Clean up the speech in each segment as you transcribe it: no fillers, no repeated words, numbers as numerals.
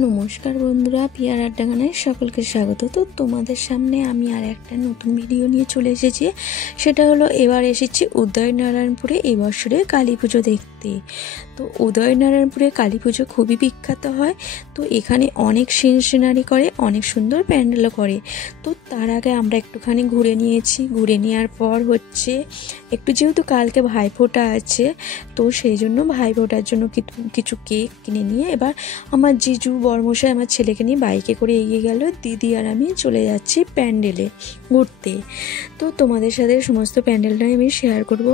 নমস্কার বন্ধুরা, পিয়ার আড্ডাখানায় সকলকে স্বাগত। তো তোমাদের সামনে আমি আর একটা নতুন ভিডিও নিয়ে চলে এসেছি। সেটা হলো এবার এসেছি উদয়নারায়ণপুরে এই বছরে কালী পুজো দেখতে। তো উদয়নারায়ণপুরে কালী পুজো খুবই বিখ্যাত হয়। তো এখানে অনেক সিনারি করে, অনেক সুন্দর প্যান্ডেলও করে। তো তার আগে আমরা একটুখানি ঘুরে নিয়েছি। ঘুরে নেওয়ার পর একটু যেহেতু কালকে ভাইফোঁটা আছে, তো সেই জন্য ভাইফোঁটার জন্য কিছু কেক কিনে নিয়ে এবার আমার জিজু বরমশাই আমার ছেলেকে নিয়ে বাইকে করে এগিয়ে গেল। দিদি আর আমি চলে যাচ্ছি প্যান্ডেলে ঘুরতে। তো তোমাদের সাথে সমস্ত প্যান্ডেলটাই আমি শেয়ার করব।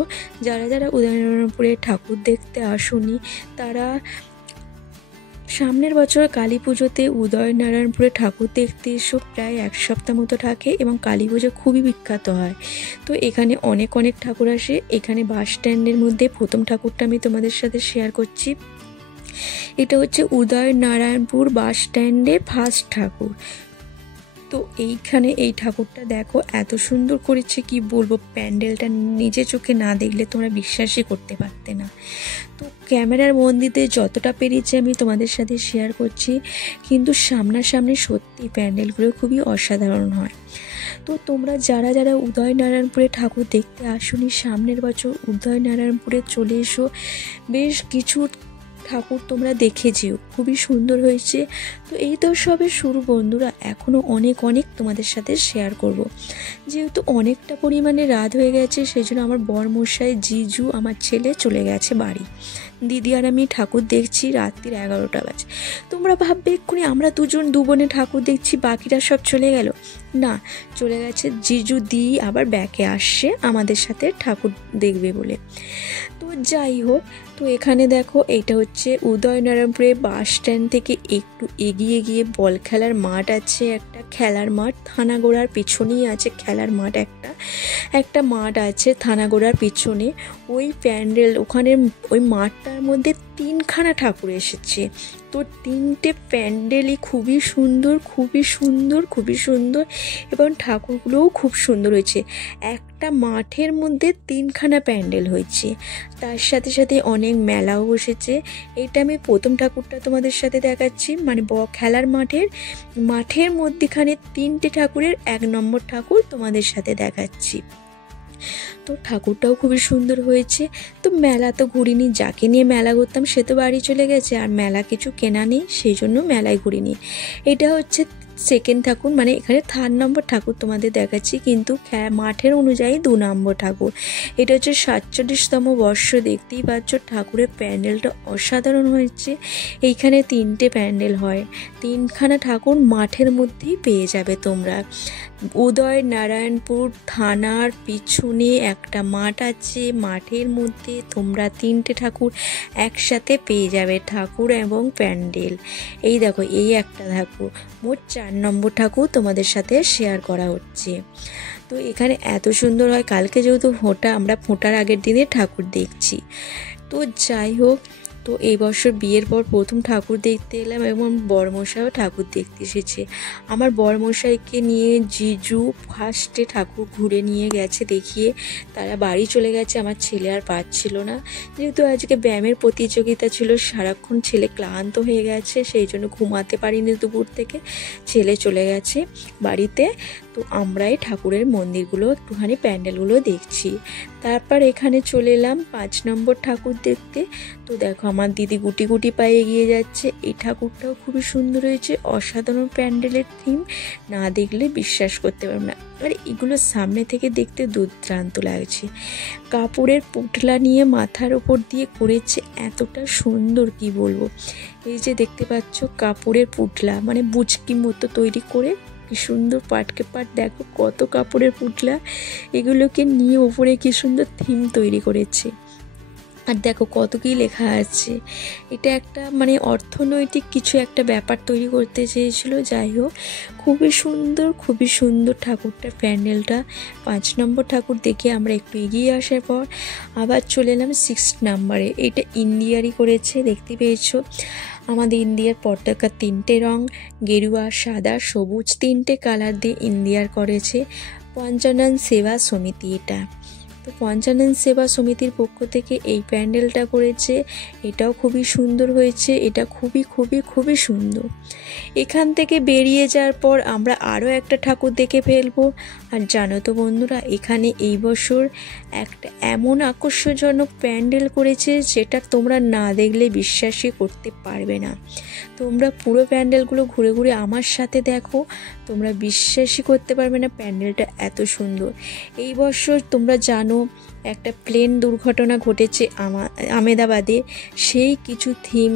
যারা যারা উদয়নারায়ণপুরে ঠাকুর দেখতে আসুনি, তারা সামনের বছর কালী পুজোতে উদয়নারায়ণপুরে ঠাকুর দেখতে এসো। প্রায় এক সপ্তাহ মতো থাকে এবং কালী পুজো খুবই বিখ্যাত হয়। তো এখানে অনেক অনেক ঠাকুর আসে। এখানে বাস স্ট্যান্ডের মধ্যে প্রথম ঠাকুরটা আমি তোমাদের সাথে শেয়ার করছি। এটা হচ্ছে উদয়নারায়ণপুর বাস স্ট্যান্ডের ফার্স্ট ঠাকুর। তো এইখানে এই ঠাকুরটা দেখো এত সুন্দর করেছে, কি বলবো, প্যান্ডেলটা নিজে চোখে না দেখলে তোমরা বিশ্বাসই করতে পারতে না। তো ক্যামেরার বন্দিতে যতটা পেরেছি আমি তোমাদের সাথে শেয়ার করছি, কিন্তু সামনাসামনি সত্যি প্যান্ডেলগুলো খুবই অসাধারণ হয়। তো তোমরা যারা যারা উদয়নারায়ণপুরে ঠাকুর দেখতে আসুনি, সামনের বছর উদয়নারায়ণপুরে চলে এসো। বেশ কিছু ঠাকুর তোমরা দেখে যেও, খুবই সুন্দর হয়েছে। তো এই তো সবে শুরু বন্ধুরা, এখনও অনেক অনেক তোমাদের সাথে শেয়ার করব। যেহেতু অনেকটা পরিমাণে রাত হয়ে গেছে, সেই জন্য আমার বরমশাই, জিজু, আমার ছেলে চলে গেছে বাড়ি। দিদি আর আমি ঠাকুর দেখছি রাত্রির 11টা বাজে। তোমরা ভাববে এক্ষুনি আমরা দু বোনে ঠাকুর দেখছি, বাকিরা সব চলে গেল। না, চলে গেছে জিজু দি, আবার ব্যাকে আসছে আমাদের সাথে ঠাকুর দেখবে বলে। তো যাই হোক, তো এখানে দেখো এইটা হচ্ছে উদয়নারায়ণপুরে বাস স্ট্যান্ড থেকে একটু এগিয়ে গিয়ে বল খেলার মাঠ আছে, একটা খেলার মাঠ থানাগোড়ার পিছনেই আছে। খেলার মাঠ একটা মাঠ আছে থানাগোড়ার পিছনে। ওই প্যান্ডেল ওখানে ওই মাঠটার মধ্যে 3খানা ঠাকুর এসেছে। তো 3টে প্যান্ডেলই খুবই সুন্দর, খুবই সুন্দর, খুবই সুন্দর, এবং ঠাকুরগুলোও খুব সুন্দর হয়েছে। একটা মাঠের মধ্যে 3খানা প্যান্ডেল হয়েছে, তার সাথে সাথে অনেক মেলাও বসেছে। এটা আমি প্রথম ঠাকুরটা তোমাদের সাথে দেখাচ্ছি, মানে খেলার মাঠের মধ্যেখানে 3টে ঠাকুরের 1 নম্বর ঠাকুর তোমাদের সাথে দেখাচ্ছি। তো ঠাকুরটাও খুবই সুন্দর হয়েছে। তো মেলা তো ঘুরিনি, যাকে নিয়ে মেলা ঘুরতাম সে তো বাড়ি চলে গেছে, আর মেলা কিছু কেনা নেই, সেই জন্য মেলায় ঘুরিনি। এটা হচ্ছে সেকেন্ড ঠাকুর, মানে এখানে 3 নম্বর ঠাকুর তোমাদের দেখাচ্ছি, কিন্তু মাঠের অনুযায়ী 2 নম্বর ঠাকুর। এটা হচ্ছে 47তম বর্ষ। দেখতেই পাচ্ছ ঠাকুরের প্যান্ডেলটা অসাধারণ হয়েছে। এইখানে 3টে প্যান্ডেল হয়, 3খানা ঠাকুর মাঠের মধ্যেই পেয়ে যাবে তোমরা। উদয়নারায়ণপুর থানার পিছনে একটা মাঠ আছে, মাঠের মধ্যে তোমরা 3টে ঠাকুর একসাথে পেয়ে যাবে, ঠাকুর এবং প্যান্ডেল। এই দেখো, এই একটা ঠাকুর, মোট 4 নম্বর ঠাকুর তোমাদের সাথে শেয়ার করা হচ্ছে। তো এখানে এত সুন্দর হয়। কালকে যেহেতু আমরা ফোঁটার আগের দিনে ঠাকুর দেখছি। তো যাই হোক, তো এই বছর বিয়ের পর প্রথম ঠাকুর দেখতে এলাম, এবং বরমশাইও ঠাকুর দেখতে এসেছে। আমার বরমশাইকে নিয়ে জিজু ফার্স্টে ঠাকুর ঘুরে নিয়ে গেছে দেখিয়ে, তারা বাড়ি চলে গেছে। আমার ছেলে আর পাচ্ছিল না, যেহেতু আজকে ব্যায়ামের প্রতিযোগিতা ছিল, সারাক্ষণ ছেলে ক্লান্ত হয়ে গেছে, সেই জন্য ঘুমাতে পারিনি দুপুর থেকে। ছেলে চলে গেছে বাড়িতে। তো আমরাই ঠাকুরের মন্দিরগুলো একটুখানি প্যান্ডেলগুলো দেখছি। তারপর এখানে চলে এলাম 5 নম্বর ঠাকুর দেখতে। তো দেখো আমার দিদি গুটি গুটি পায়ে এগিয়ে যাচ্ছে। এই ঠাকুরটাও খুবই সুন্দর হয়েছে, অসাধারণ প্যান্ডেলের থিম, না দেখলে বিশ্বাস করতে পারবে না। আর এগুলো সামনে থেকে দেখতে দুর্দান্ত লাগছে। কাপড়ের পুটলা নিয়ে মাথার ওপর দিয়ে করেছে, এতটা সুন্দর কি বলবো। এই যে দেখতে পাচ্ছ কাপড়ের পুটলা, মানে বুচকি মতো তৈরি করে কি সুন্দর পাটকে পাট, দেখো কত কাপড়ের পুটলা, এগুলোকে নিয়ে ওপরে কি সুন্দর থিম তৈরি করেছে। আর দেখো কত কি লেখা আছে। এটা একটা মানে অর্থনৈতিক কিছু একটা ব্যাপার তৈরি করতে চেয়েছিল। যাই হোক, খুবই সুন্দর, খুবই সুন্দর ঠাকুরটার প্যান্ডেলটা। 5 নম্বর ঠাকুর দেখে আমরা একটু এগিয়ে আসার পর আবার চলে এলাম 6 নম্বরে। এটা ইন্ডিয়ারই করেছে, দেখতে পেয়েছো আমাদের ইন্ডিয়ার পতাকা 3টে রং, গেরুয়া, সাদা, সবুজ, 3টে কালার দিয়ে ইন্ডিয়ার করেছে। পঞ্চানন সেবা সমিতি এটা। তো তো পঞ্চানন সেবা সমিতির পক্ষ থেকে এই প্যান্ডেলটা করেছে, এটাও খুবই সুন্দর হয়েছে, এটা খুবই খুবই খুবই সুন্দর। এখান থেকে বেরিয়ে যাওয়ার পর আমরা আরও একটা ঠাকুর দেখে ফেলবো। আর জানো তো বন্ধুরা, এখানে এই বছর একটা এমন আকর্ষণজনক প্যান্ডেল করেছে যেটা তোমরা না দেখলে বিশ্বাসই করতে পারবে না। তোমরা পুরো প্যান্ডেলগুলো ঘুরে ঘুরে আমার সাথে দেখো, তোমরা বিশ্বাসই করতে পারবে না প্যান্ডেলটা এত সুন্দর। এই বছর তোমরা জানো একটা প্লেন দুর্ঘটনা ঘটেছে আমেদাবাদে, সেই কিছু থিম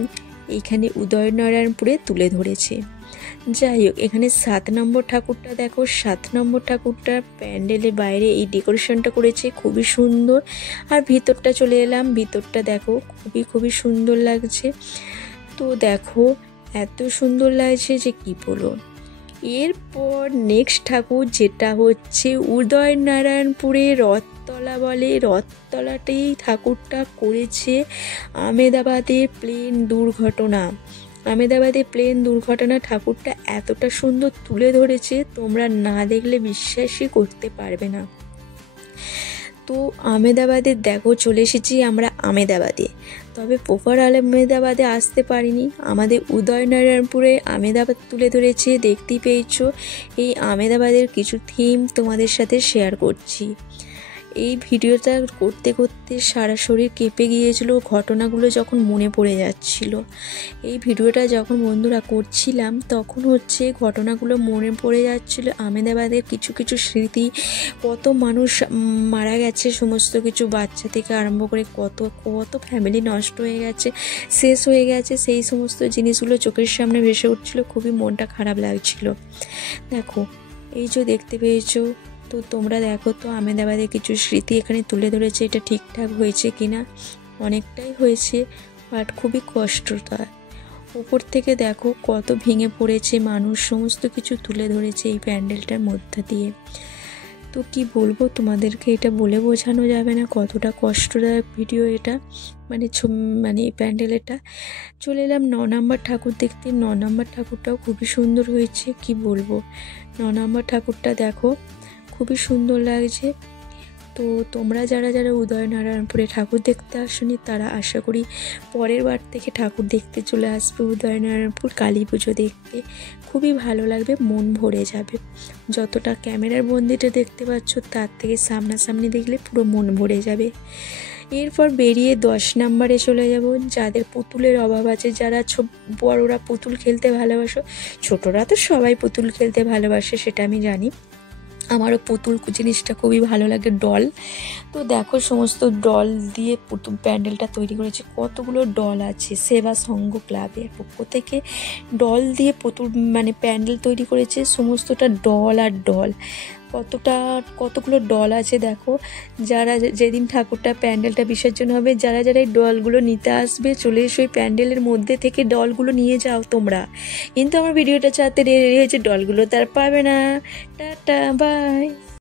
এইখানে উদয়নারায়ণপুরে তুলে ধরেছে। যাই হোক, এখানে 7 নম্বর ঠাকুরটা দেখো, 7 নম্বর ঠাকুরটা প্যান্ডেলের বাইরে এই ডেকোরেশনটা করেছে খুবই সুন্দর। আর ভিতরটা চলে এলাম, ভিতরটা দেখো খুবই খুবই সুন্দর লাগছে। তো দেখো এত সুন্দর লাগছে যে কি বলো। এরপর নেক্সট ঠাকুর যেটা হচ্ছে উদয়নারায়ণপুরে রথতলা বলে, রথতলাতেই ঠাকুরটা করেছে আমেদাবাদের প্লেন দুর্ঘটনা। আমেদাবাদে প্লেন দুর্ঘটনা ঠাকুরটা এতটা সুন্দর তুলে ধরেছে, তোমরা না দেখলে বিশ্বাসই করতে পারবে না। তো আমেদাবাদে দেখো চলে এসেছি আমরা আমেদাবাদে, তবে প্রপার আমেদাবাদে আসতে পারিনি। আমাদের উদয়নারায়ণপুরে আমেদাবাদ তুলে ধরেছে, দেখতেই পেয়েছো। এই আমেদাবাদের কিছু থিম তোমাদের সাথে শেয়ার করছি। এই ভিডিওটা করতে করতে সারা শরীর কেঁপে গিয়েছিল, ঘটনাগুলো যখন মনে পড়ে যাচ্ছিল। এই ভিডিওটা যখন বন্ধুরা করছিলাম তখন হচ্ছে ঘটনাগুলো মনে পড়ে যাচ্ছিল, আমেদাবাদের কিছু কিছু স্মৃতি, কত মানুষ মারা গেছে, সমস্ত কিছু বাচ্চা থেকে আরম্ভ করে কত কত ফ্যামিলি নষ্ট হয়ে গেছে, শেষ হয়ে গেছে, সেই সমস্ত জিনিসগুলো চোখের সামনে ভেসে উঠছিল, খুবই মনটা খারাপ লাগছিল। দেখো এই যে দেখতে পেয়েছো, তো তোমরা দেখো তো আমেদাবাদের কিছু স্মৃতি এখানে তুলে ধরেছে। এটা ঠিকঠাক হয়েছে কিনা, অনেকটাই হয়েছে, বাট খুবই কষ্টদায়ক। উপর থেকে দেখো কত ভেঙে পড়েছে মানুষ, সমস্ত কিছু তুলে ধরেছে এই প্যান্ডেলটার মধ্যে দিয়ে। তো কি বলবো তোমাদেরকে, এটা বলে বোঝানো যাবে না কতটা কষ্টদায়ক ভিডিও এটা, মানে এই প্যান্ডেলটা। চলে এলাম 9 নম্বর ঠাকুর দেখতে। 9 নম্বর ঠাকুরটাও খুবই সুন্দর হয়েছে, কি বলবো। 9 নম্বর ঠাকুরটা দেখো খুবই সুন্দর লাগছে। তো তোমরা যারা যারা উদয়নারায়ণপুরে ঠাকুর দেখতে আসনি, তারা আশা করি পরের বার থেকে ঠাকুর দেখতে চলে আসবে উদয়নারায়ণপুর কালী পুজো দেখতে। খুবই ভালো লাগবে, মন ভরে যাবে। যতটা ক্যামেরার বন্দিটা দেখতে পাচ্ছ তার থেকে সামনাসামনি দেখলে পুরো মন ভরে যাবে। এরপর বেরিয়ে 10 নম্বরে চলে যাব। যাদের পুতুলের অভাব আছে, যারা বড়রা পুতুল খেলতে ভালোবাসো, ছোটরা তো সবাই পুতুল খেলতে ভালোবাসে, সেটা আমি জানি। আমারও পুতুল জিনিসটা খুবই ভালো লাগে, ডল। তো দেখো সমস্ত ডল দিয়ে পুতুল প্যান্ডেলটা তৈরি করেছে, কতগুলো ডল আছে। সেবা সংঘ ক্লাবের পক্ষ থেকে ডল দিয়ে পুতুল প্যান্ডেল তৈরি করেছে, সমস্তটা ডল আর ডল। কতগুলো ডল আছে দেখো। যারা যেদিন ঠাকুরটা প্যান্ডেলটা বিসর্জন হবে, যারা যারা এই ডলগুলো নিতে আসবে, চলে এসো এই প্যান্ডেলের মধ্যে থেকে ডলগুলো নিয়ে যাও তোমরা। কিন্তু আমার ভিডিওটা চাতে রেডি হয়েছে, ডলগুলো তার পাবে না। Tata bye.